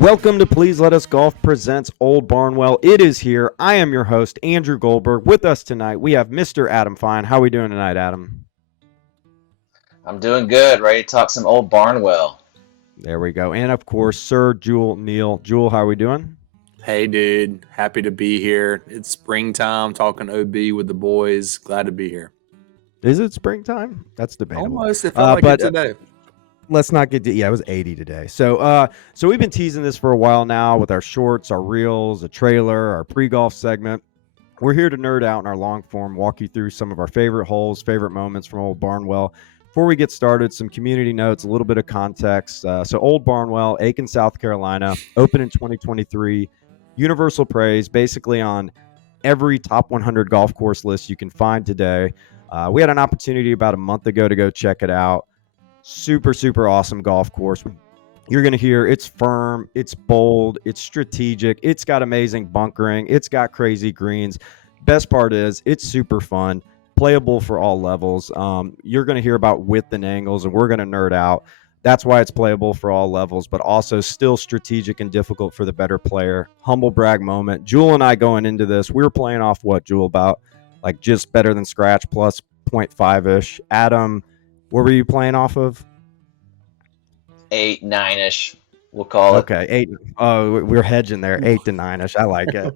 Welcome to Please Let Us Golf presents Old Barnwell. It is here. I am your host, Andrew Goldberg. With us tonight, we have Mr. Adam Fine. How are we doing tonight, Adam? I'm doing good. Ready to talk some old Barnwell. There we go. And, of course, Sir Jewel Neal. Jewel, how are we doing? Hey, dude. Happy to be here. It's springtime, talking OB with the boys. Glad to be here. Is it springtime? That's debatable. Almost. It felt like it today. Let's not get to, it was 80 today. So we've been teasing this for a while now with our shorts, our reels, a trailer, our pre-golf segment. We're here to nerd out in our long form, walk you through some of our favorite holes, favorite moments from Old Barnwell. Before we get started, some community notes, a little bit of context. So Old Barnwell, Aiken, South Carolina, open in 2023. Universal praise, basically on every top 100 golf course list you can find today. We had an opportunity about a month ago to go check it out. Super, super awesome golf course. You're going to hear it's firm, it's bold, it's strategic, it's got amazing bunkering, it's got crazy greens. Best part is it's super fun, playable for all levels. You're going to hear about width and angles, and we're going to nerd out. That's why it's playable for all levels, but also still strategic and difficult for the better player. Humble brag moment. Jewel and I going into this, we were playing off what, Jewel, about like just better than scratch plus 0.5-ish. Adam, what were you playing off of? 8, 9-ish, we'll call it. Okay, 8. Oh, we're hedging there, 8 to 9-ish. I like it.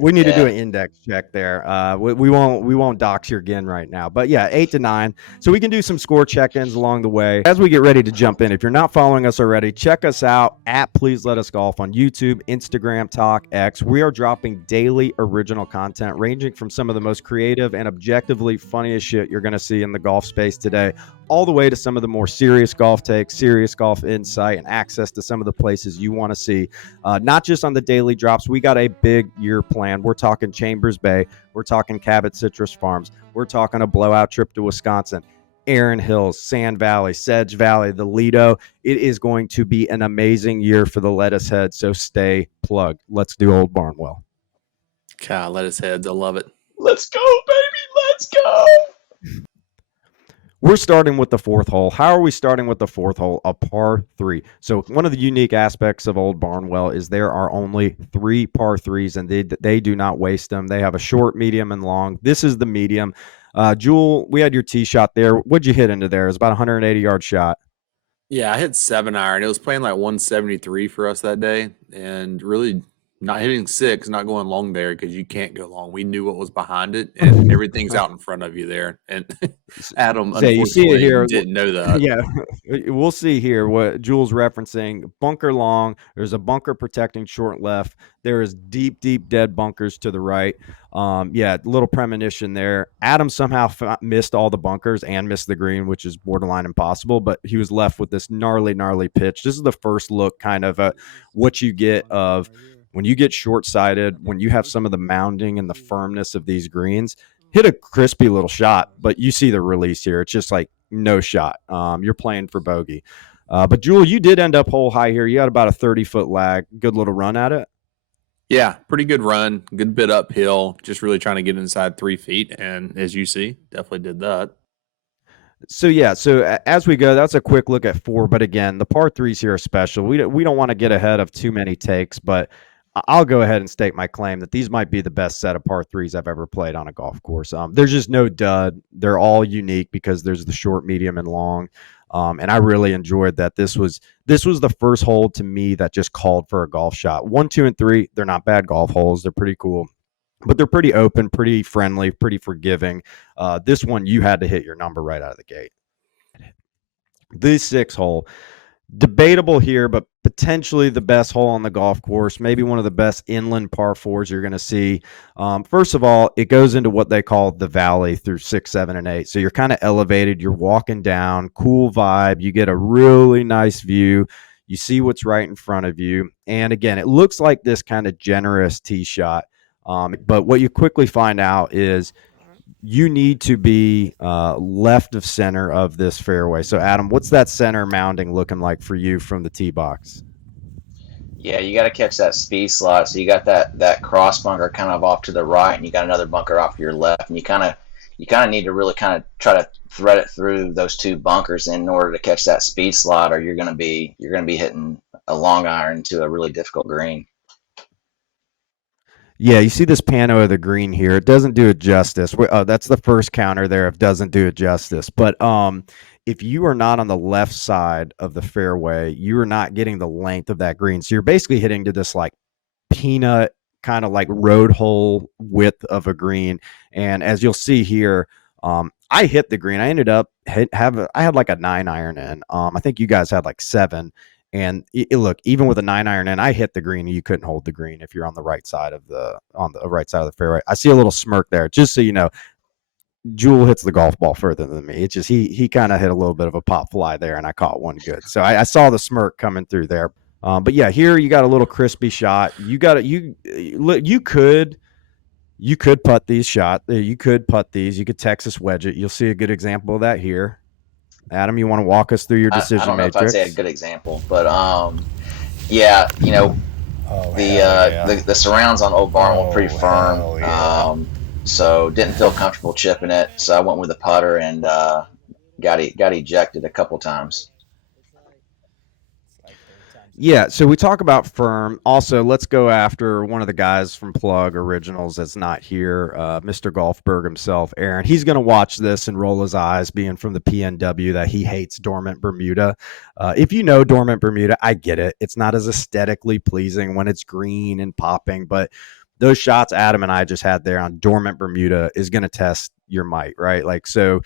We need to do an index check there. We won't dox your GIN right now, but yeah, 8 to 9. So we can do some score check-ins along the way as we get ready to jump in. If you're not following us already, check us out at Please Let Us Golf on YouTube, Instagram, Talk, X. We are dropping daily original content ranging from some of the most creative and objectively funniest shit you're going to see in the golf space today, all the way to some of the more serious golf takes, serious golf insight, and access to some of the places you want to see. Not just on the daily drops. We got a big year planned. We're talking Chambers Bay. We're talking Cabot Citrus Farms. We're talking a blowout trip to Wisconsin, Erin Hills, Sand Valley, Sedge Valley, the Lido. It is going to be an amazing year for the Lettuce Head, so stay plugged. Let's do Old Barnwell. God, Lettuce Heads. I love it. Let's go, baby. Let's go. We're starting with the fourth hole. How are we starting with the fourth hole? A par 3. So one of the unique aspects of Old Barnwell is there are only 3 par 3s, and they do not waste them. They have a short, medium, and long. This is the medium. Jewel, we had your tee shot there. What'd you hit into there? It was about a 180-yard shot. Yeah, I hit 7-iron. It was playing like 173 for us that day, and really not hitting 6, not going long there because you can't go long. We knew what was behind it, and everything's out in front of you there. And Adam, unfortunately, you see it here. Didn't know that. Yeah, we'll see here what Jules referencing. Bunker long. There's a bunker protecting short left. There is deep, deep dead bunkers to the right. Little premonition there. Adam somehow missed all the bunkers and missed the green, which is borderline impossible, but he was left with this gnarly, gnarly pitch. This is the first look kind of what you get of when you get short-sighted, when you have some of the mounding and the firmness of these greens. Hit a crispy little shot, but you see the release here. It's just like no shot. You're playing for bogey. But, Jewel, you did end up hole high here. You had about a 30-foot lag. Good little run at it. Yeah, pretty good run. Good bit uphill. Just really trying to get inside 3 feet. And as you see, definitely did that. So as we go, that's a quick look at 4. But, again, the par 3s here are special. We don't want to get ahead of too many takes, but I'll go ahead and state my claim that these might be the best set of par 3s I've ever played on a golf course. There's just no dud. They're all unique because there's the short, medium, and long. And I really enjoyed that. This was the first hole to me that just called for a golf shot. 1, 2, and 3, they're not bad golf holes. They're pretty cool, but they're pretty open, pretty friendly, pretty forgiving. This one, you had to hit your number right out of the gate. The 6th hole. Debatable here, but potentially the best hole on the golf course, maybe one of the best inland par 4s you're going to see. First of all, it goes into what they call the valley through 6, 7, and 8. So you're kind of elevated. You're walking down, cool vibe. You get a really nice view. You see what's right in front of you. And again, it looks like this kind of generous tee shot. But what you quickly find out is you need to be left of center of this fairway. So, Adam, what's that center mounding looking like for you from the tee box? Yeah, you got to catch that speed slot. So you got that cross bunker kind of off to the right, and you got another bunker off to your left, and you kind of need to really kind of try to thread it through those 2 bunkers in order to catch that speed slot, or you're going to be hitting long iron to a really difficult green. Yeah, you see this pano of the green here. It doesn't do it justice. That's the first counter there of doesn't do it justice. But if you are not on the left side of the fairway, you are not getting the length of that green. So you're basically hitting to this like peanut kind of like road hole width of a green. And as you'll see here, I hit the green. I ended up I had like a 9 iron in. I think you guys had like 7. And look, even with a 9 iron in, I hit the green. You couldn't hold the green if you're on the right side of the fairway. I see a little smirk there. Just so you know, Jewel hits the golf ball further than me. It's just he kind of hit a little bit of a pop fly there, and I caught one good. So I saw the smirk coming through there. But yeah, here you got a little crispy shot. You could putt these shot. You could putt these. You could Texas wedge it. You'll see a good example of that here. Adam, you want to walk us through your I decision don't know if I'd say a matrix? good example, but yeah, Oh, hell yeah. the surrounds on Old Barnwell were pretty Oh, firm. hell yeah. So didn't feel comfortable chipping it. So I went with a putter and got ejected a couple times. Yeah, so we talk about firm. Also, let's go after one of the guys from Plug Originals that's not here, Mr. Golfberg himself, Aaron. He's going to watch this and roll his eyes, being from the PNW, that he hates Dormant Bermuda. If you know Dormant Bermuda, I get it. It's not as aesthetically pleasing when it's green and popping, but those shots Adam and I just had there on Dormant Bermuda is going to test your might, right? Like, so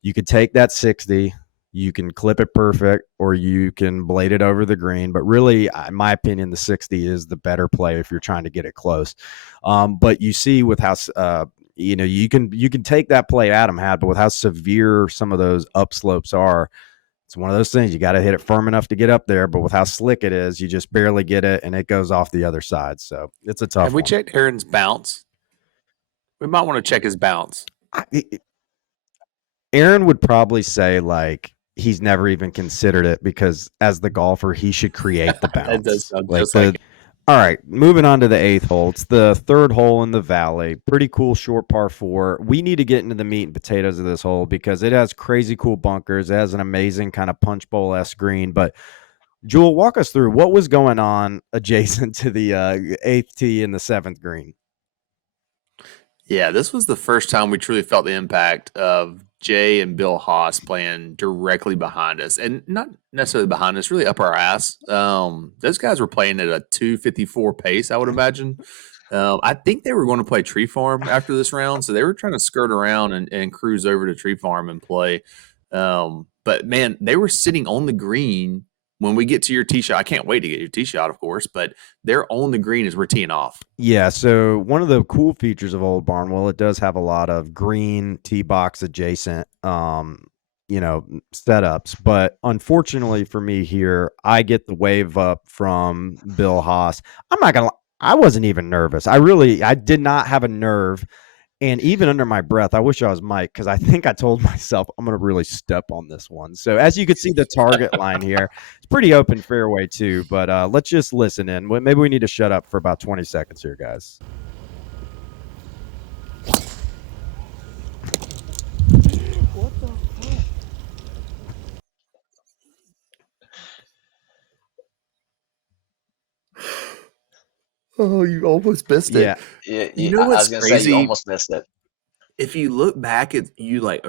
you could take that 60, you can clip it perfect, or you can blade it over the green. But really, in my opinion, the 60 is the better play if you're trying to get it close. But you see with how you can take that play Adam had, but with how severe some of those upslopes are, it's one of those things. You got to hit it firm enough to get up there, but with how slick it is, you just barely get it, and it goes off the other side. So it's a tough Have we one. checked Aaron's bounce? We might want to check his bounce. Aaron would probably say like he's never even considered it because as the golfer, he should create the That does bounce. sound Like just like all right, moving on to the 8th hole. It's the 3rd hole in the valley. Pretty cool short par 4. We need to get into the meat and potatoes of this hole because it has crazy cool bunkers. It has an amazing kind of punch bowl-esque green. But Jewel, walk us through what was going on adjacent to the 8th tee and the 7th green. Yeah, this was the first time we truly felt the impact of Jay and Bill Haas playing directly behind us, and not necessarily behind us, really up our ass. Those guys were playing at a 254 pace, I would imagine. I think they were going to play Tree Farm after this round, so they were trying to skirt around and cruise over to Tree Farm and play. But man, they were sitting on the green when we get to your tee shot. I can't wait to get your tee shot, of course, but they're on the green as we're teeing off. Yeah, so one of the cool features of Old Barnwell, it does have a lot of green tee box adjacent setups. But unfortunately for me here, I get the wave up from Bill Haas. I'm not gonna I wasn't even nervous. I did not have a nerve. And even under my breath, I wish I was Mike because I think I told myself I'm going to really step on this one. So as you can see the target line here, it's pretty open fairway too. But let's just listen in. Maybe we need to shut up for about 20 seconds here, guys. Oh, you almost missed Yeah. it. You know I what's was gonna say you crazy? almost missed it. If you look back at you like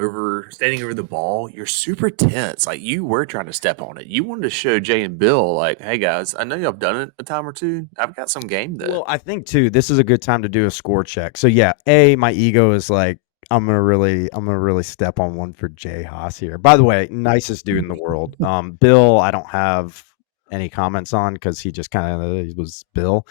standing over the ball, you're super tense. Like you were trying to step on it. You wanted to show Jay and Bill, like, hey guys, I know y'all done it a time or two. I've got some game though. Well, I think too, this is a good time to do a score check. So yeah, my ego is like, I'm gonna really step on one for Jay Haas here. By the way, nicest dude in the world. Bill, I don't have any comments on because he just kind of was Bill.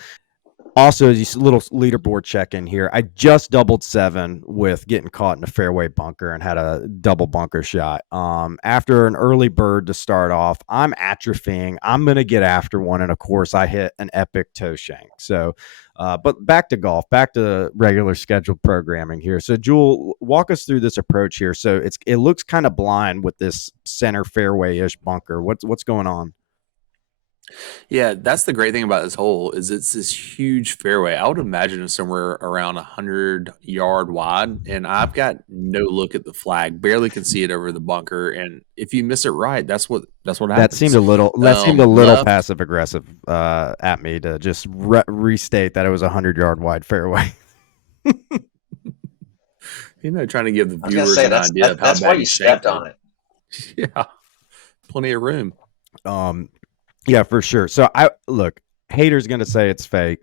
Also, this little leaderboard check in here. I just doubled 7 with getting caught in a fairway bunker and had a double bunker shot. After an early bird to start off, I'm atrophying. I'm going to get after one. And of course, I hit an epic toe shank. So, but back to golf, back to regular scheduled programming here. So, Jewel, walk us through this approach here. So, it looks kind of blind with this center fairway ish bunker. What's going on? Yeah, that's the great thing about this hole is it's this huge fairway. I would imagine it's somewhere around 100-yard wide, and I've got no look at the flag, barely can see it over the bunker. And if you miss it right, that's what That happens. seemed a little Left, passive aggressive at me to just restate that it was a 100-yard wide fairway. trying to give the I was gonna viewers say an idea of how that's why bad you you stepped shanked on it. it. Yeah, plenty of room. Yeah, for sure. So look, haters gonna say it's fake.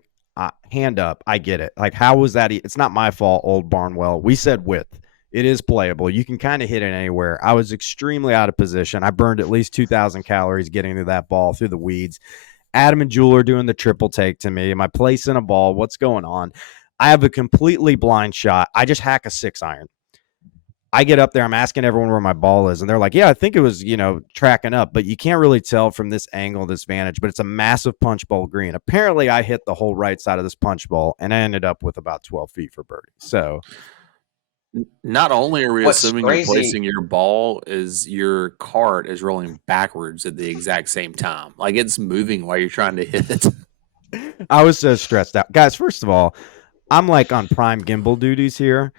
Hand up, I get it. Like, how was that? It's not my fault, old Barnwell. We said width. It is playable. You can kind of hit it anywhere. I was extremely out of position. I burned at least 2,000 calories getting to that ball through the weeds. Adam and Jewel are doing the triple take to me. Am I placing a ball? What's going on? I have a completely blind shot. I just hack a 6-iron. I get up there, I'm asking everyone where my ball is, and they're like, yeah, I think it was, tracking up, but you can't really tell from this angle, this vantage, but it's a massive punch bowl green. Apparently, I hit the whole right side of this punch bowl, and I ended up with about 12 feet for birdie. So, not only are we What's assuming crazy- you're placing your ball, is your cart is rolling backwards at the exact same time. Like it's moving while you're trying to hit it. I was so stressed out. Guys, first of all, I'm like on prime gimbal duties here.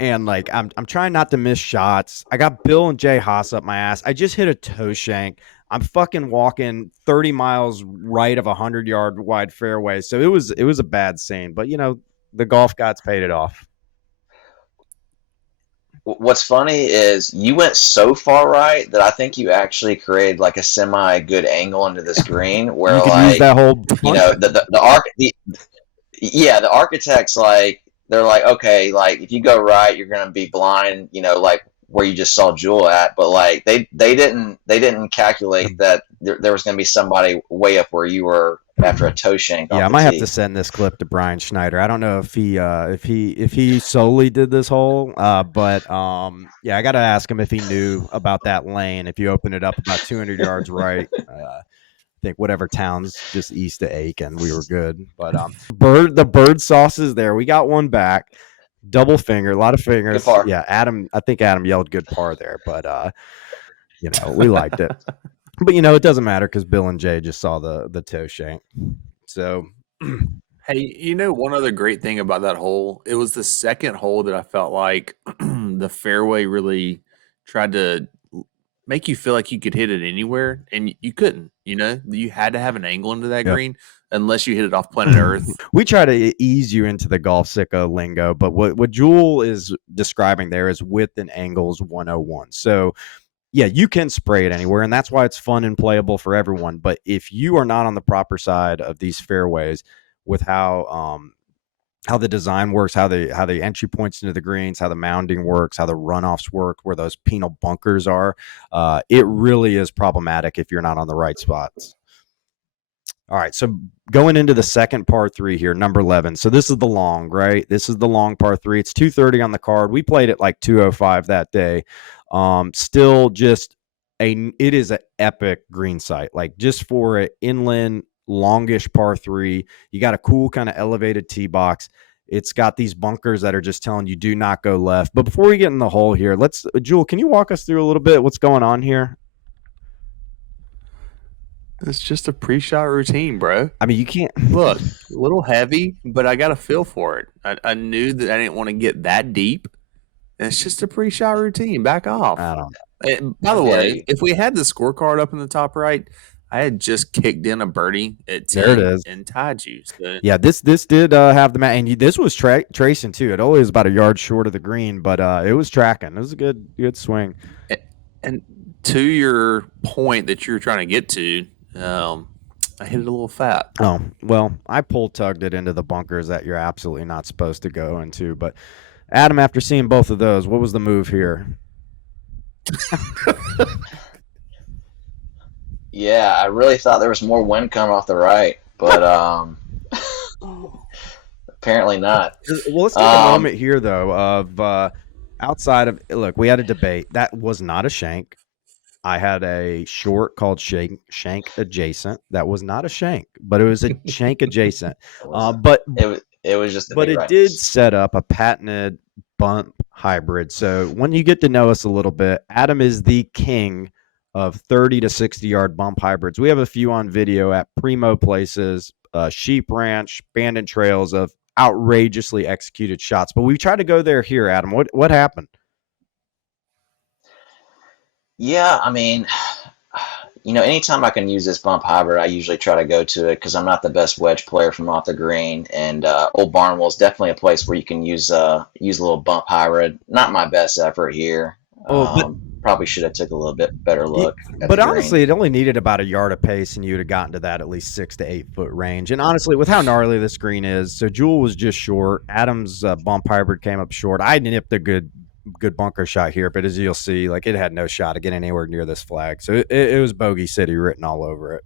And like I'm trying not to miss shots. I got Bill and Jay Haas up my ass. I just hit a toe shank. I'm fucking walking 30 miles right of a 100-yard wide fairway. So it was a bad scene. But the golf gods paid it off. What's funny is you went so far right that I think you actually created like a semi good angle into this green where You could like use that whole the architects like they're like, okay, like if you go right you're gonna be blind, like where you just saw Jewel at, but like they didn't calculate that there was gonna be somebody way up where you were after a toe shank. Yeah, I might have to send this clip to Brian Schneider. I don't know if he solely did this hole, but yeah, I got to ask him if he knew about that lane. If you open it up about 200 yards right, I think whatever town's just east of Aiken, we were good. But the bird sauce is there. We got one back, double finger, a lot of fingers. Good par. Yeah, I think Adam yelled good par there, but we liked it. But it doesn't matter because Bill and Jay just saw the toe shank. So, hey, one other great thing about that hole, it was the second hole that I felt like the fairway really tried to make you feel like you could hit it anywhere, and you couldn't. You had to have an angle into that green unless you hit it off planet Earth. We try to ease you into the golf sicko lingo, but what Jewel is describing there is width and angles 101. So, yeah, you can spray it anywhere, and that's why it's fun and playable for everyone. But if you are not on the proper side of these fairways with how the design works, how the entry points into the greens, how the mounding works, how the runoffs work, where those penal bunkers are, it really is problematic if you're not on the right spots. All right, so going into the second par 3 here, number 11. So this is the long, right? This is the long par 3. It's 230 on the card. We played it like 205 that day. Still just it is an epic green site. Like just for an inland longish par 3, you got a cool kind of elevated tee box. It's got these bunkers that are just telling you do not go left. But before we get in the hole here, Jewel, can you walk us through a little bit what's going on here? It's just a pre-shot routine, bro. I mean, you can't look a little heavy, but I got a feel for it. I knew that I didn't want to get that deep. And it's just a pre-shot routine. Back off. I don't know. By the way, if we had the scorecard up in the top right, I had just kicked in a birdie at 10 there it is. And tied you. So. Yeah, this did have the mat, and this was tracing too. It only was about a yard short of the green, but it was tracking. It was a good swing. And to your point that you're trying to get to, I hit it a little fat. Oh, well, I tugged it into the bunkers that you're absolutely not supposed to go into. But Adam, after seeing both of those, what was the move here? Yeah, I really thought there was more wind coming off the right, but apparently not. Well, let's take a moment here, though, of outside of, look, we had a debate. That was not a shank. I had a short called shank adjacent. That was not a shank, but it was a shank adjacent. But it was just. But it did set up a patented bump hybrid. So when you get to know us a little bit, Adam is the king of 30 to 60 yard bump hybrids. We have a few on video at Primo Places, Sheep Ranch, Bandit Trails of outrageously executed shots. But we tried to go there here, Adam. What happened? Yeah, I mean, anytime I can use this bump hybrid, I usually try to go to it because I'm not the best wedge player from off the green. And Old Barnwell is definitely a place where you can use a little bump hybrid. Not my best effort here. Probably should have took a little bit better look at but the honestly, green. it only needed about a yard of pace, and you'd have gotten to that at least 6 to 8 foot range. And honestly, with how gnarly this green is, so Jewel was just short. Adam's bump hybrid came up short. I nipped a good bunker shot here, but as you'll see, like it had no shot of getting anywhere near this flag. So it was Bogey City written all over it.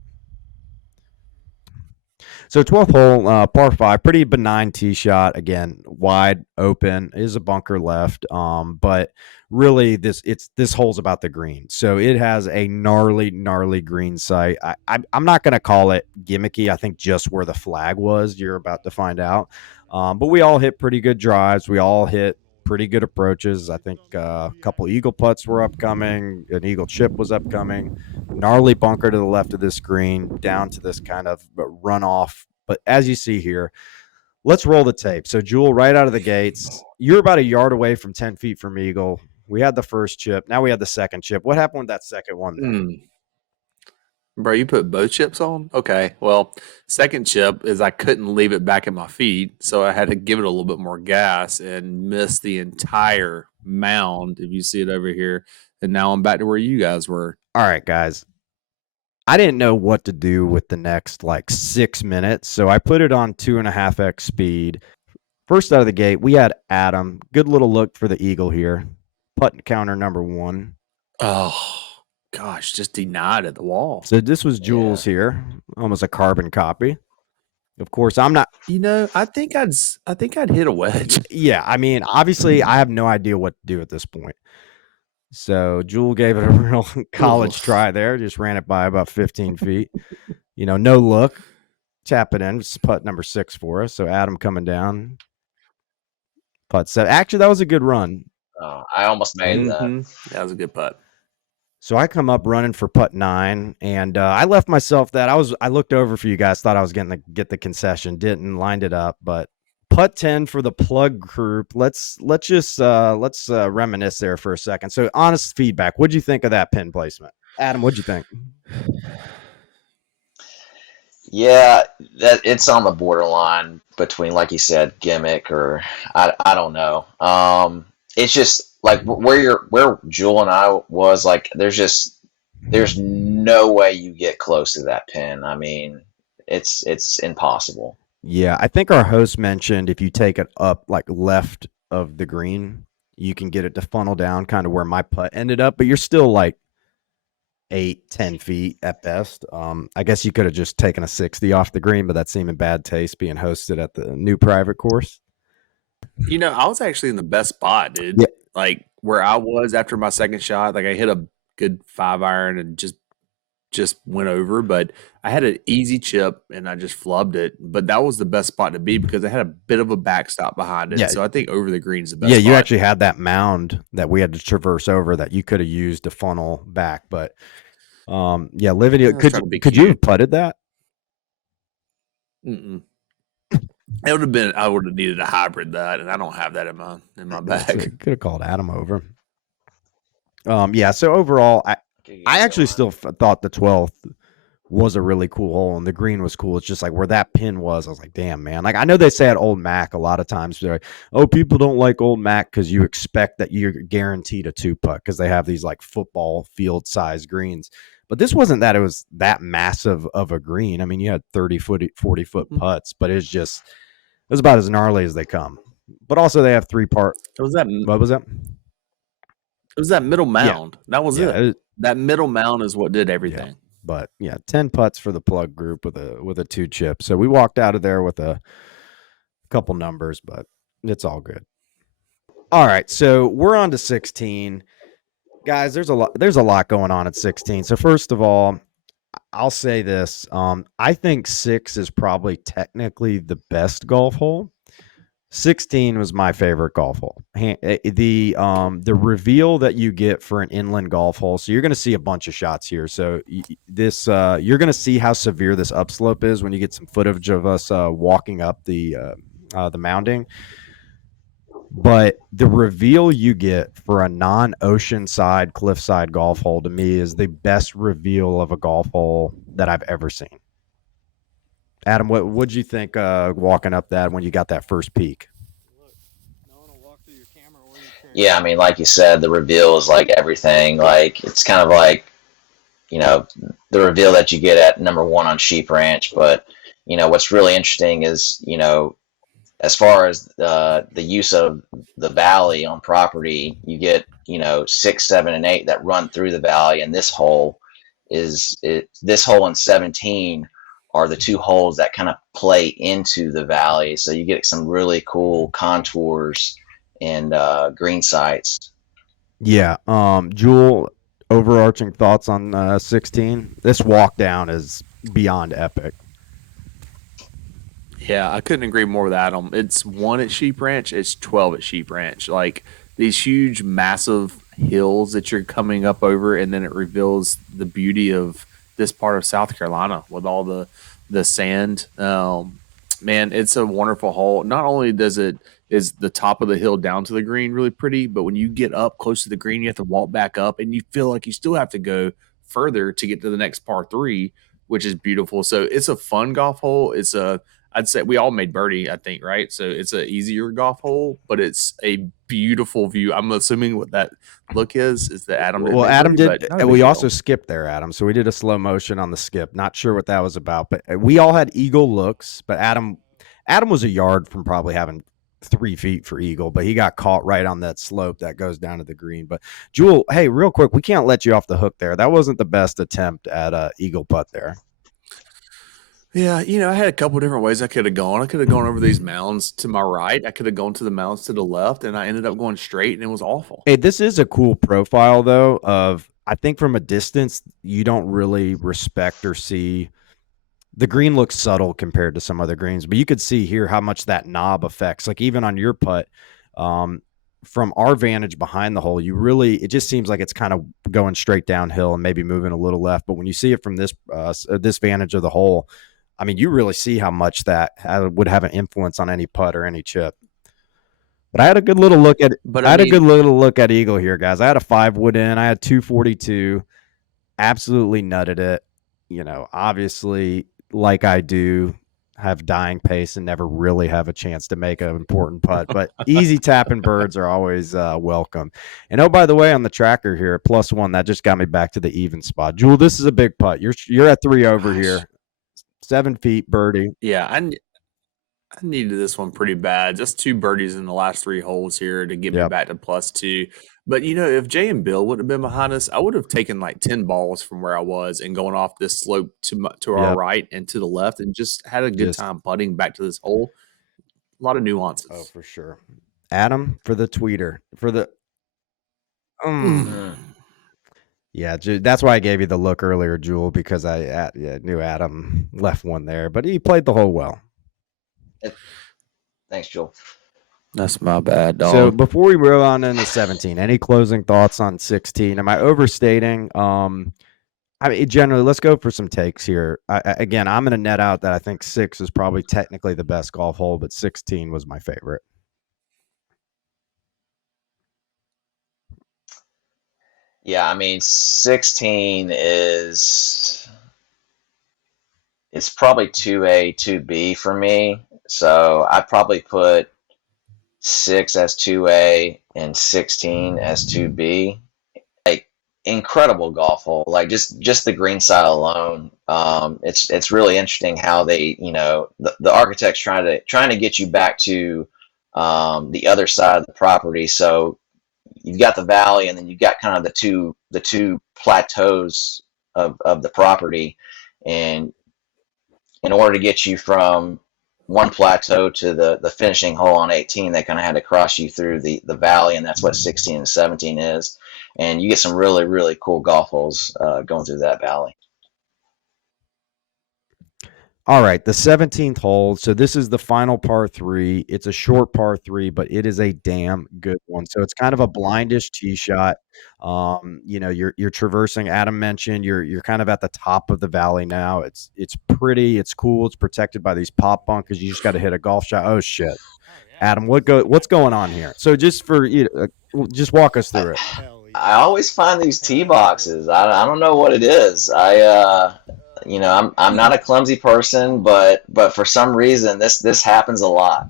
So 12th hole, par 5, pretty benign tee shot. Again, wide open, is a bunker left. But really, this hole's about the green. So it has a gnarly green site. I'm not going to call it gimmicky. I think just where the flag was, you're about to find out. But we all hit pretty good drives. We all hit pretty good approaches. I think a couple eagle putts were upcoming. An eagle chip was upcoming. Gnarly bunker to the left of this green, down to this kind of runoff. But as you see here, let's roll the tape. So Jewel, right out of the gates, you're about a yard away from 10 feet from eagle. We had the first chip. Now we had the second chip. What happened with that second one there? Bro, you put both chips on? Okay. Well, second chip is I couldn't leave it back at my feet, so I had to give it a little bit more gas and miss the entire mound, if you see it over here. And now I'm back to where you guys were. All right, guys. I didn't know what to do with the next 6 minutes, so I put it on 2.5x speed. First out of the gate, we had Adam. Good little look for the eagle here. Putt counter number 1. Oh, gosh, just denied at the wall. So this was Jules here, almost a carbon copy. Of course, I'm not. I think I'd hit a wedge. Yeah, I mean, obviously, I have no idea what to do at this point. So Jewel gave it a real college try there. Just ran it by about 15 feet. No look. Tap it in. It's putt number 6 for us. So Adam coming down. Putt 7. Actually, that was a good run. Oh, I almost made that. That was a good putt. So I come up running for putt 9, and I left myself that. I looked over for you guys, thought I was going to get the concession, didn't, lined it up, but putt 10 for the plug group. Let's reminisce there for a second. So honest feedback. What'd you think of that pin placement? Adam, what'd you think? Yeah, that it's on the borderline between, like you said, gimmick or I don't know. It's just like where Jewel and I was, like there's no way you get close to that pin. I mean, it's impossible. Yeah, I think our host mentioned if you take it up left of the green, you can get it to funnel down kind of where my putt ended up, but you're still 8-10 feet at best. I guess you could have just taken a 60 off the green, but that seemed in bad taste being hosted at the new private course. I was actually in the best spot, dude. Yeah. Like where I was after my second shot, I hit a good 5-iron and just went over, but I had an easy chip and I just flubbed it. But that was the best spot to be because I had a bit of a backstop behind it. Yeah. So I think over the green is the best spot. You actually had that mound that we had to traverse over that you could have used to funnel back. But Livia, could you have putted that? Mm-mm. It would have been. I would have needed a hybrid that, and I don't have that in my bag. Could have called Adam over. So overall, I actually still thought the 12th was a really cool hole, and the green was cool. It's just where that pin was, I was like, damn, man. I know they say at Old Mac a lot of times, they're like, oh, people don't like Old Mac because you expect that you're guaranteed a 2-putt because they have these football field size greens. But this wasn't that it was that massive of a green. I mean, you had 30 foot, 40 foot putts, but it was about as gnarly as they come. But also they have 3-part. What was that? It was that middle mound. Yeah. That was it. That middle mound is what did everything. Yeah. But 10 putts for the plug group with a 2 chip. So we walked out of there with a couple numbers, but it's all good. All right, so we're on to 16. Guys, there's a lot going on at 16. So first of all, I'll say this. I think 6 is probably technically the best golf hole. 16 was my favorite golf hole. The reveal that you get for an inland golf hole. So you're going to see a bunch of shots here. So you're going to see how severe this upslope is when you get some footage of us walking up the mounding. But the reveal you get for a non-oceanside cliffside golf hole to me is the best reveal of a golf hole that I've ever seen. Adam, what'd you think walking up that when you got that first peek? Yeah, I mean, like you said, the reveal is like everything. Like it's kind of like, the reveal that you get at number one on Sheep Ranch. But what's really interesting is as far as the use of the valley on property, you get 6, 7, and 8 that run through the valley, and this hole and 17 are the two holes that kind of play into the valley. So you get some really cool contours and green sites. Yeah. Jewel, overarching thoughts on 16? This walk down is beyond epic. Yeah, I couldn't agree more with Adam. It's 1 at Sheep Ranch, it's 12 at Sheep Ranch. Like these huge, massive hills that you're coming up over, and then it reveals the beauty of this part of South Carolina with all the sand. Man, it's a wonderful hole. Not only is the top of the hill down to the green really pretty, but when you get up close to the green, you have to walk back up, and you feel like you still have to go further to get to the next par 3, which is beautiful. So it's a fun golf hole. I'd say we all made birdie, I think, right? So it's an easier golf hole, but it's a beautiful view. I'm assuming what that look is that Adam did. Well, Adam birdie, did. but not a We big also deal. skipped there, Adam. So we did a slow motion on the skip. Not sure what that was about, but we all had eagle looks. But Adam was a yard from probably having 3 feet for eagle, but he got caught right on that slope that goes down to the green. But Jewel, hey, real quick, we can't let you off the hook there. That wasn't the best attempt at a eagle putt there. Yeah, I had a couple different ways I could have gone. I could have gone over these mounds to my right. I could have gone to the mounds to the left, and I ended up going straight, and it was awful. Hey, this is a cool profile, though, of I think from a distance, you don't really respect or see. The green looks subtle compared to some other greens, but you could see here how much that knob affects. Like even on your putt, from our vantage behind the hole, it just seems like it's kind of going straight downhill and maybe moving a little left. But when you see it from this vantage of the hole, I mean, you really see how much that would have an influence on any putt or any chip. But I had a good little look at. A good little look at eagle here, guys. I had a 5 wood in. I had 242. Absolutely nutted it. Obviously, like I do, have dying pace and never really have a chance to make an important putt. But easy tapping birds are always welcome. And oh, by the way, on the tracker here, +1, that just got me back to the even spot. Jewel, this is a big putt. You're at 3 over here. 7 feet birdie. Yeah, I needed this one pretty bad. Just 2 birdies in the last 3 holes here to get me back to +2. But if Jay and Bill would have been behind us, I would have taken like 10 balls from where I was and going off this slope to our right and to the left, and just had a good time putting back to this hole. A lot of nuances. Oh, for sure. Adam, for the tweeter, for the. Yeah, that's why I gave you the look earlier, Jewel, because I knew Adam left one there, but he played the hole well. Thanks, Jewel. That's my bad, dog. So before we roll on into 17, any closing thoughts on 16? Am I overstating? Generally, let's go for some takes here. Again, I'm going to net out that I think 6 is probably technically the best golf hole, but 16 was my favorite. Yeah, I mean, 16 it's probably 2A, 2B for me. So I probably put 6 as 2A and 16 as 2B. Like incredible golf hole. Like just the green side alone. It's really interesting how they, the architects trying to get you back to the other side of the property. So you've got the valley, and then you've got kind of the two plateaus of the property, and in order to get you from one plateau to the finishing hole on 18, they kind of had to cross you through the valley, and that's what 16 and 17 is, and you get some really, really cool golf holes going through that valley. All right, the 17th hole. So this is the final par three. It's a short par three, but it is a damn good one. So it's kind of a blindish tee shot. You know, you're traversing. Adam mentioned you're kind of at the top of the valley now. It's pretty. It's cool. It's protected by these pop bunkers. You just got to hit a golf shot. Oh shit, Adam, what's going on here? So just for you, just walk us through it. I always find these tee boxes. I don't know what it is. I'm not a clumsy person, but for some reason this happens a lot.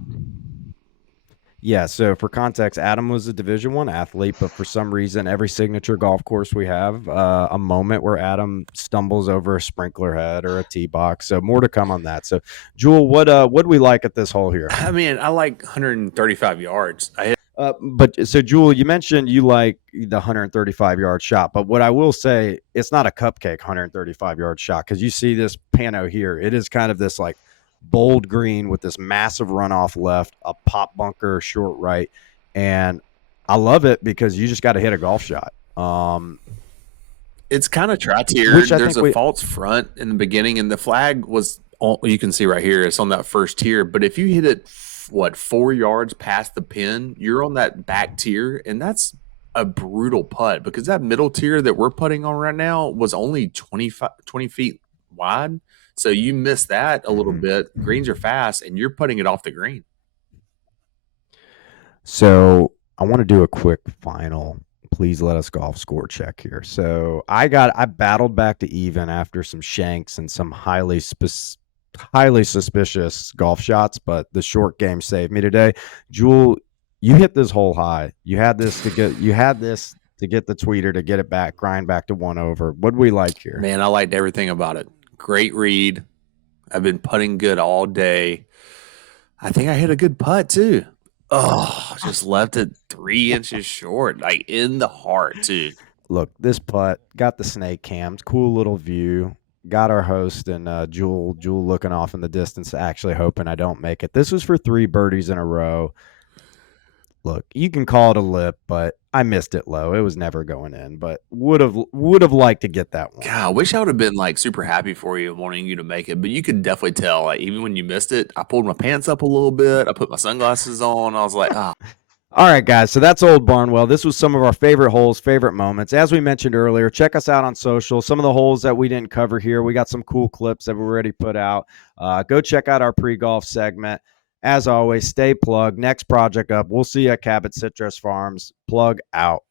Yeah, so for context, Adam was a Division I athlete, but for some reason, every signature golf course we have a moment where Adam stumbles over a sprinkler head or a tee box. So more to come on that. So, Jewel, what do we like at this hole here? I mean, I like 135 yards. But so, Jewel, you mentioned you like the 135-yard shot, but what I will say, it's not a cupcake 135-yard shot because you see this pano here. It is kind of this like bold green with this massive runoff left, a pop bunker short right, and I love it because you just got to hit a golf shot. It's kind of tri-tiered. There's a false front in the beginning, and the flag was you can see right here. It's on that first tier, but if you hit it 4 yards past the pin, you're on that back tier, and that's a brutal putt because that middle tier that we're putting on right now was only 20 feet wide. So you miss that a little bit. Greens are fast, and you're putting it off the green. So I want to do a quick final. Please let us golf score check here. So I battled back to even after some shanks and some highly suspicious golf shots, but the short game saved me today. Jewel, you hit this hole high. You had this to get the tweeter to get it back, grind back to 1 over. What do we like here? Man, I liked everything about it. Great read. I've been putting good all day. I think I hit a good putt too. Oh, just left it 3 inches short, like in the heart, too. Look, this putt got the snake cams, cool little view. Got our host and Jewel looking off in the distance, actually hoping I don't make it. This was for 3 birdies in a row. Look, you can call it a lip, but I missed it low. It was never going in, but would have liked to get that one. God, I wish I would have been like super happy for you, wanting you to make it, but you could definitely tell. Like even when you missed it, I pulled my pants up a little bit. I put my sunglasses on. I was like, ah. Oh. All right, guys. So that's Old Barnwell. This was some of our favorite holes, favorite moments. As we mentioned earlier, check us out on social. Some of the holes that we didn't cover here, we got some cool clips that we already put out. Go check out our pre-golf segment. As always, stay plugged. Next project up, we'll see you at Cabot Citrus Farms. Plug out.